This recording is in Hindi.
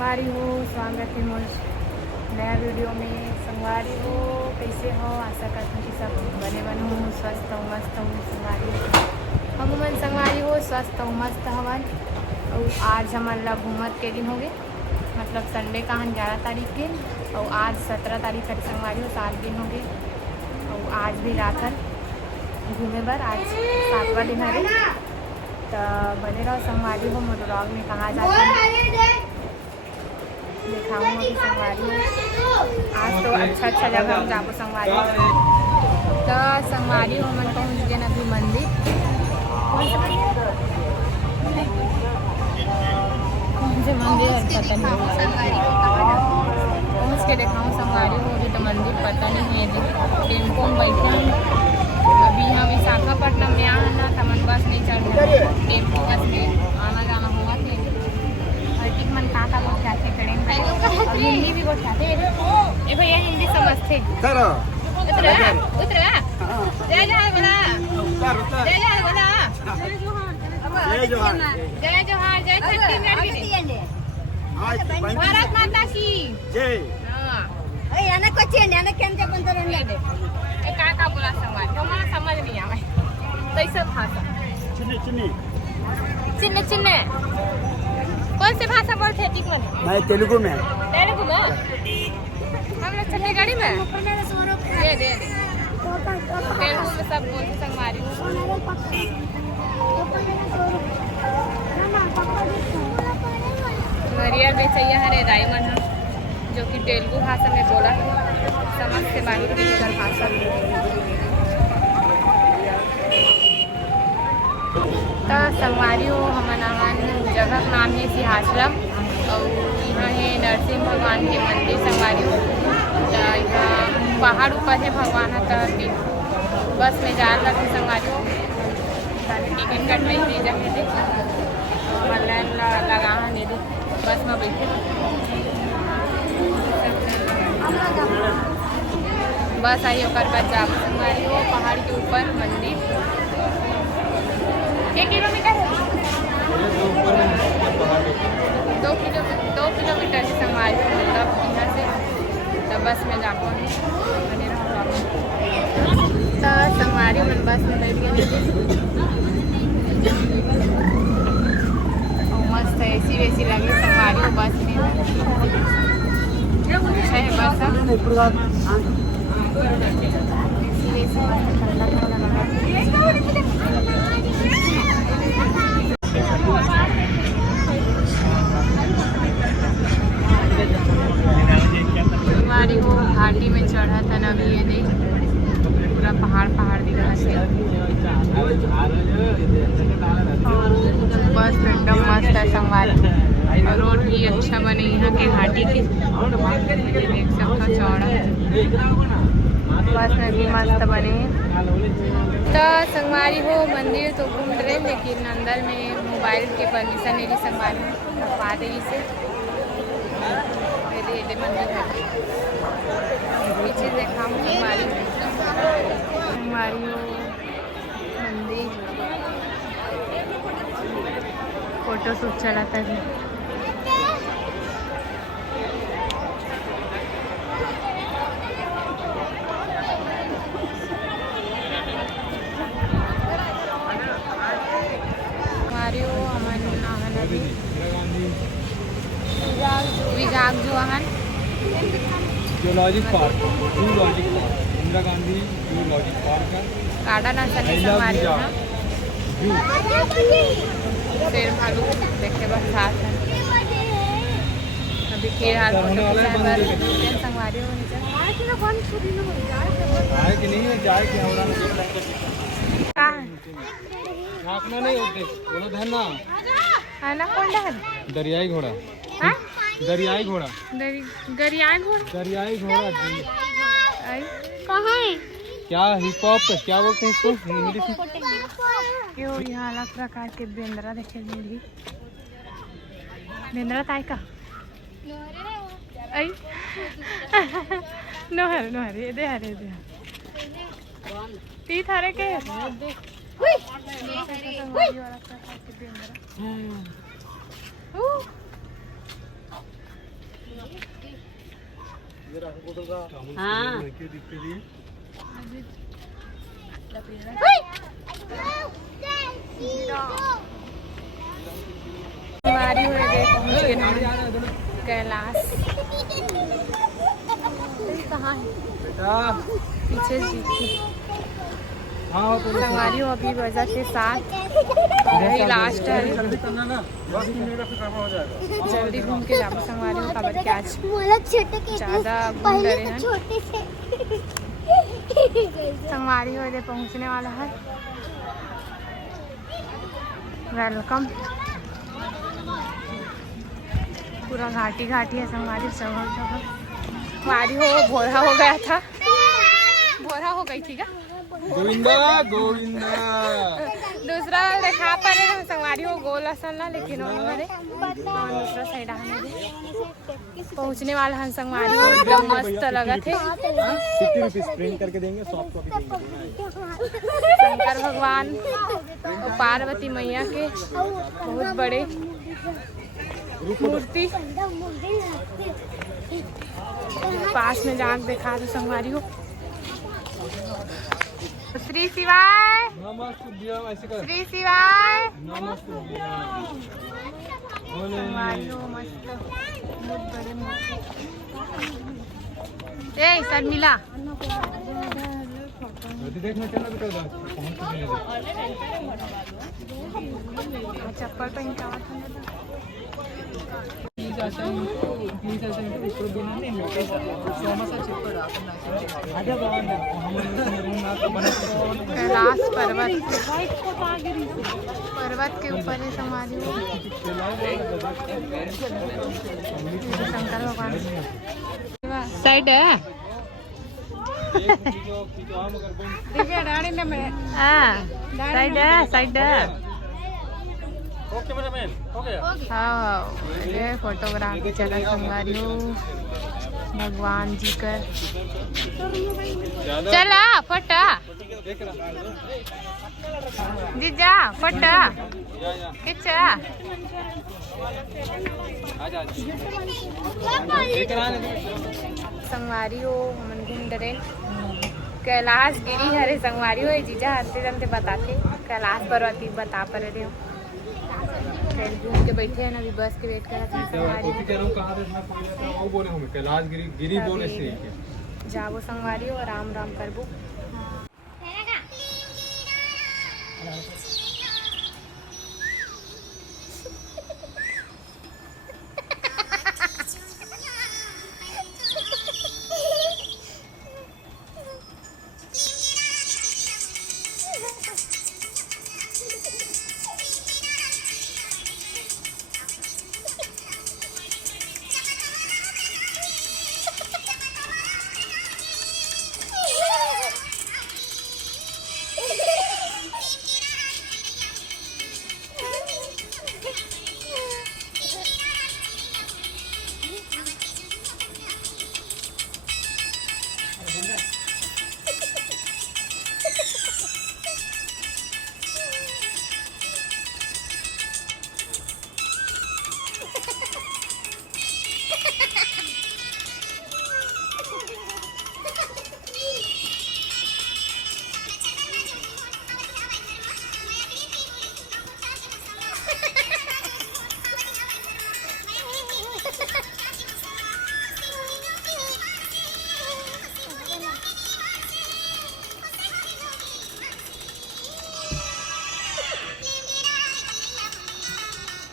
संगवारी हो, स्वागत है मोर नया वीडियो में। संगवारी हो, कैसे हो? आशा करती हूँ कि सब बने बनूँ, स्वस्थ हो, मस्त हो। संगवारी हम मन संगवारी हो, स्वस्थ हो, मस्त हवन। और आज हमारे ला घूमत के दिन हो गए, मतलब संडे का हम 11 तारीख के, और आज 17 तारीख है। संगवारी हो 7 दिन हो गए, और आज भी रात है घूमे बर। आज 7वां दिन है। तो बने रहो संगवारी हो। मोर ब्लॉग में कहाँ जाते हैं दिखाऊंगी संगवारी हो। आज तो अच्छा जगह हम जाको संगवारी हो। तो संगवारी हो मन पहुँच गए अभी मंदिर। कौन से मंदिर है पता नहीं, पहुँच के दिखाऊँ संगवारी हो। अभी तो मंदिर पता नहीं है, टेम्पो में बैठे हैं। अभी यहाँ विशाखापट्टनम में आना ना था, मन बस नहीं चल रहा, टेम्पो बस में आना जाना हुआ थे। और मन का लोग जाते ट्रेन में, हिंदी भी बहुत जाते। ए भैया हिंदी समझते उतरा उतरा जय जय बोला, जय जय बोला, जय जोहार, जय छठी मैया, भारत माता की जय। का बोला समझ हमारा समझ नहीं आवे कैसे भाषा। चिन्ह चिन्ह कौन से भाषा बोलते हैं? ठीक मन मैं तेलुगु में हम लोग छत्तीसगढ़ी में दे तेलुगु में सब बोलते संगवारी। नरियल बेचैया हरे राई मन जो कि तेलुगु भाषा में बोला समझ से बाहर की उधर भाषा। तो संगवारी हो हमन जगह का नाम है सिंहासनम, और यहाँ है नरसिंह भगवान के मंदिर संगवारी हो। तो यहाँ पहाड़ ऊपर है भगवान है। तो बस में जा लगे संगवारी हो, टिकट कट नहीं दी जगह दे लाइन लगा नहीं दे, बस में बैठे बस आई होकर बच्चा संगवारी हो। पहाड़ के ऊपर मंदिर 1 किलोमीटर है, 2 किलोमीटर से संगवारी हो। मतलब यहाँ से तो बस में जाकर बने रहो। तो संगवारी में बस में बैठ गए, मस्त एसी वेसी लगी संगवारी हो बस में। अच्छा है बस संगवारी हो। घाटी में चढ़ा था ना, अभी ये देख पूरा पहाड़ दिख रहा है। बस एकदम मस्त है संगवारी। रोड भी अच्छा बने यहाँ के घाटी के, देख सकते चौड़ा बस में भी मस्त बने। तो संगवारी हो मंदिर तो घूम रहे, लेकिन अंदर में मोबाइल के परमिशन नहीं संगवारी पा देगी से मंदिर है। पीछे देखा संगवारी हो मंदिर, फोटो शूट चलाता है। विजाग जो आहन zoologic park, Indira Gandhi zoologic park है। गार्डन असली संगवारी हो ना, शेर भालू देखे बस साथ है। अभी फिर हाल संगवारी हो जाए कि नहीं है, जाए कि नाकना नहीं होते बोलो धरना है ना। कौन है दरियाई घोड़ा? दरियाई घोड़ा, दरियाई घोड़ा, दरियाई घोड़ा कहाँ है? क्या हिप हॉप क्या बोलते हैं इसको इंग्लिश में? क्यों यहाँ अलग प्रकार के बेंद्रा देखे मिली। बेंद्रा ताई का आई नोहर ये दे हरे दे ती थारे के हाँ हमारी हो गए पहुँच गए हम कैलाश। कहाँ है? बेटा पीछे जी हाँ संगवारी हो अभी बजा के 7 यही लास्ट है। जल्दी करना ना, 10 मिनट का फिर काम हो जाएगा। जल्दी घूम के जाओ संगवारी हो खबर के आज ज़्यादा घूम रहे हैं। संगवारी हो इधर पहुँचने वाला है। वेलकम। पूरा घाटी घाटी है संगवारी जगह जगह। संगवारी हो भोरा हो गया था, भोरा हो गई थी क्या? गोविंदा गोविंदा दूसरा देखा पर हम संगवारी हो गोल असल ना, लेकिन हमारे दूसरा साइड आने पहुंचने वाला हम संगवारी हो एकदम मस्त लगा थे। 50 रुपीज प्रिंट करके देंगे, सॉफ्ट कॉपी देंगे। शंकर भगवान और पार्वती मैया के बहुत बड़े मूर्ति पास में जाके देखा थे संगवारी हो। श्री शिवाय, नमस्तुभ्यम, ऐसे कर। श्री शिवाय। नमस्तुभ्यम। बोले। संगवारी हो मस्त बहुत बड़े मूर्ति। ए सब मिला देखना चलना भी कर दो, पहुंच चुके हैं। चप्पल पहन के आवा था। कैलाश पर्वत, पर्वत के ऊपर है संगवारी हो शंकर भगवान। साइड है देखिए डाड़ी ने मैं साइड है, साइड है। ओके मैडम, हो गया। हाँ ये फोटोग्राफी चला संगवारी हो भगवान जी का। चला फोटा जीजा फोटा खिंचा। संगवारी हो हमन घूम डरे कैलाश गिरी हरे संगवारी हो जीजा हंसते जमते बताते कैलाश पर्वती बता पर रहे हो। फिर घूम के बैठे हैं अभी बस के वेट कर रहे हैं संगवारी हो। कैलाश गिरी गिरी बोले से जाबो संगवारी हो राम राम करबो।